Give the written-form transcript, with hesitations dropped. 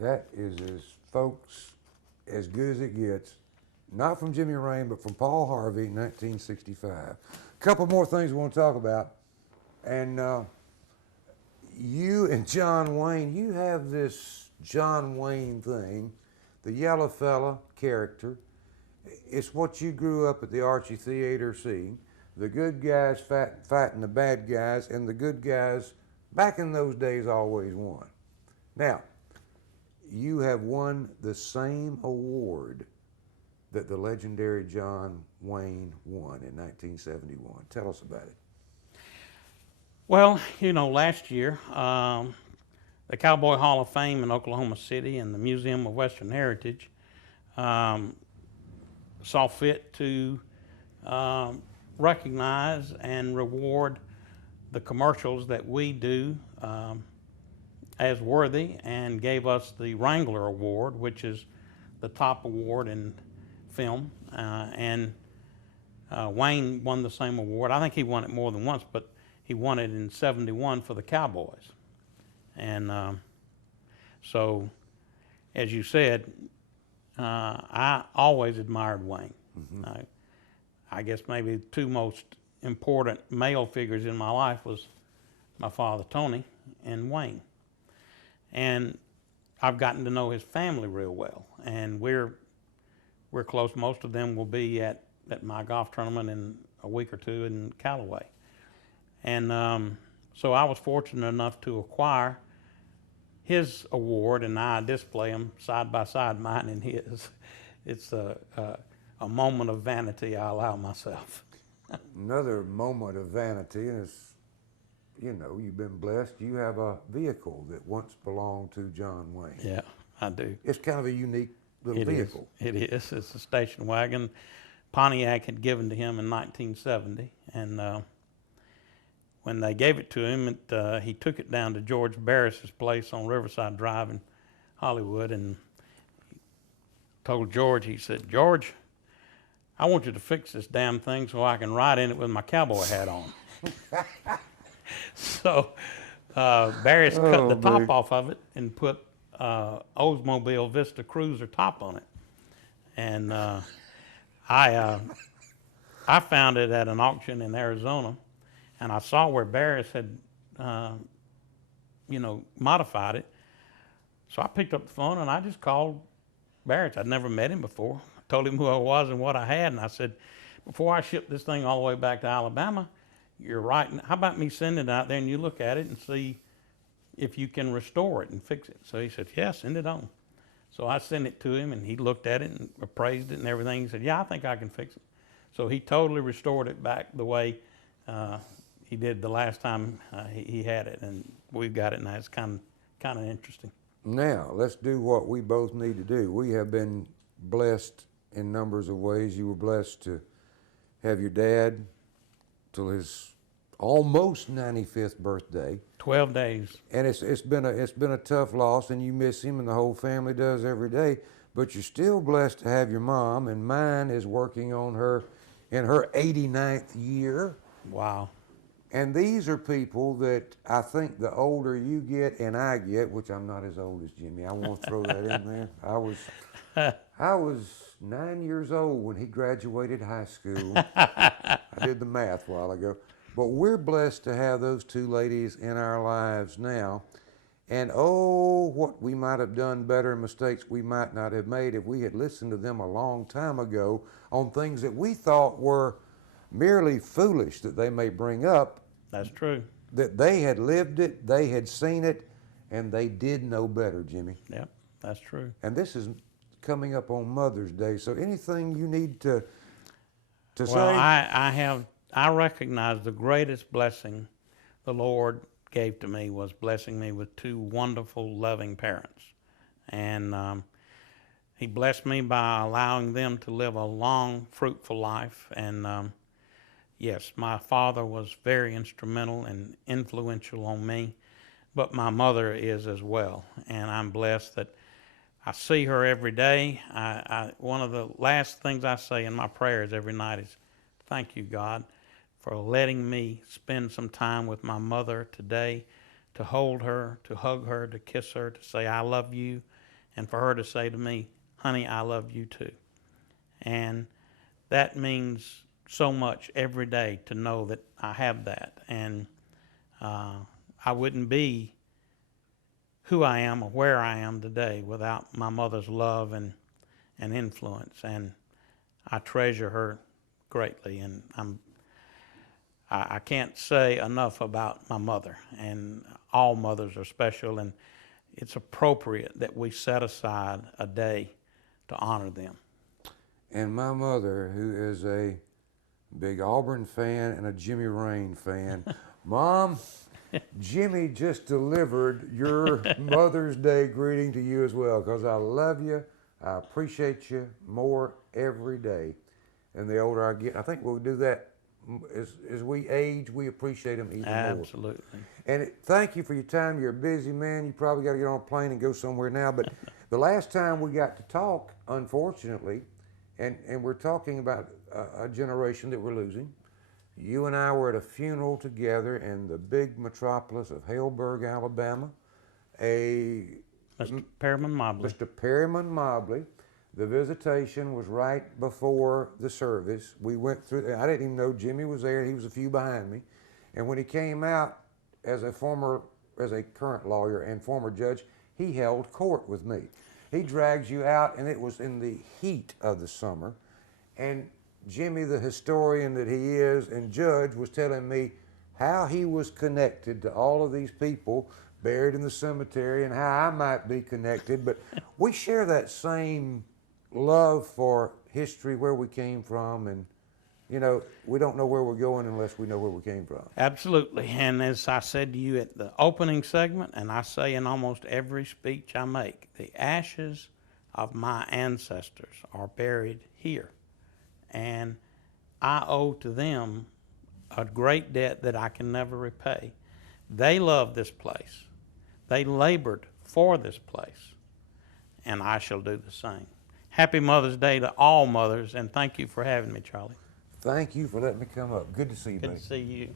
That is, as folks, as good as it gets. Not from Jimmy Rane, but from Paul Harvey, 1965. A couple more things we want to talk about. And you and John Wayne, you have this John Wayne thing, the yellow fella character. It's what you grew up at the Archie Theater seeing. The good guys fighting the bad guys, and the good guys back in those days always won. Now, you have won the same award that the legendary John Wayne won in 1971. Tell us about it. Well, last year, the Cowboy Hall of Fame in Oklahoma City and the Museum of Western Heritage saw fit to recognize and reward the commercials that we do as worthy, and gave us the Wrangler Award, which is the top award in film. And Wayne won the same award. I think he won it more than once, but he won it in '71 for the Cowboys. And so, as you said, I always admired Wayne. Mm-hmm. I guess maybe the two most important male figures in my life was my father, Tony, and Wayne. And I've gotten to know his family real well, and we're close. Most of them will be at my golf tournament in a week or two in Callaway. And so I was fortunate enough to acquire his award, and I display them side by side, mine and his. It's a moment of vanity I allow myself. Another moment of vanity, and it's, you've been blessed. You have a vehicle that once belonged to John Wayne. Yeah, I do. It's kind of a unique little vehicle. It is. It's a station wagon. Pontiac had given to him in 1970, and when they gave it to him, he took it down to George Barris's place on Riverside Drive in Hollywood, and he told George, he said, "George, I want you to fix this damn thing so I can ride in it with my cowboy hat on." So Barris cut the top off of it and put Oldsmobile Vista Cruiser top on it. And I found it at an auction in Arizona, and I saw where Barris had, modified it. So I picked up the phone and I just called Barris. I'd never met him before. I told him who I was and what I had, and I said, "Before I ship this thing all the way back to Alabama, you're right. How about me sending it out there and you look at it and see if you can restore it and fix it?" So he said, "Yeah, send it on." So I sent it to him, and he looked at it and appraised it and everything. He said, "Yeah, I think I can fix it." So he totally restored it back the way he did the last time he had it, and we've got it now. It's kind of interesting. Now, let's do what we both need to do. We have been blessed in numbers of ways. You were blessed to have your dad till his almost 95th birthday. 12 days. And it's been a tough loss, and you miss him, and the whole family does every day. But you're still blessed to have your mom, and mine is working on her in her 89th year. Wow. And these are people that I think the older you get and I get, which I'm not as old as Jimmy, I want to throw that in there. I was 9 years old when he graduated high school. I did the math a while ago. But we're blessed to have those two ladies in our lives now. And what we might have done better, mistakes we might not have made if we had listened to them a long time ago on things that we thought were merely foolish that they may bring up. That's true. That they had lived it, they had seen it, and they did know better, Jimmy. Yep, that's true. And this is coming up on Mother's Day, so anything you need to say? Well, I recognize the greatest blessing the Lord gave to me was blessing me with two wonderful, loving parents. And He blessed me by allowing them to live a long, fruitful life. And yes, my father was very instrumental and influential on me, but my mother is as well. And I'm blessed that I see her every day. One of the last things I say in my prayers every night is, "Thank you, God, for letting me spend some time with my mother today, to hold her, to hug her, to kiss her, to say I love you, and for her to say to me, honey, I love you too. And that means so much every day to know that I have that. And I wouldn't be who I am or where I am today without my mother's love and influence. And I treasure her greatly. And I can't say enough about my mother. And all mothers are special. And it's appropriate that we set aside a day to honor them. And my mother, who is a big Auburn fan and a Jimmy Rane fan, Mom, Jimmy just delivered your Mother's Day greeting to you as well, because I love you. I appreciate you more every day. And the older I get, I think we'll do that as we age, we appreciate them even more. Absolutely. And thank you for your time. You're a busy man. You probably got to get on a plane and go somewhere now. But the last time we got to talk, unfortunately, and we're talking about a generation that we're losing. You and I were at a funeral together in the big metropolis of Haleburg, Alabama. Mr. Perriman Mobley. Mr. Perriman Mobley. The visitation was right before the service. We went through, I didn't even know Jimmy was there. He was a few behind me. And when he came out as a current lawyer and former judge, he held court with me. He drags you out, and it was in the heat of the summer. And Jimmy, the historian that he is and judge, was telling me how he was connected to all of these people buried in the cemetery and how I might be connected. But we share that same love for history, where we came from, and you know, we don't know where we're going unless we know where we came from. Absolutely. And as I said to you at the opening segment, and I say in almost every speech I make, the ashes of my ancestors are buried here. And I owe to them a great debt that I can never repay. They loved this place. They labored for this place. And I shall do the same. Happy Mother's Day to all mothers, and thank you for having me, Charlie. Thank you for letting me come up. Good to see you, Good baby. to see you.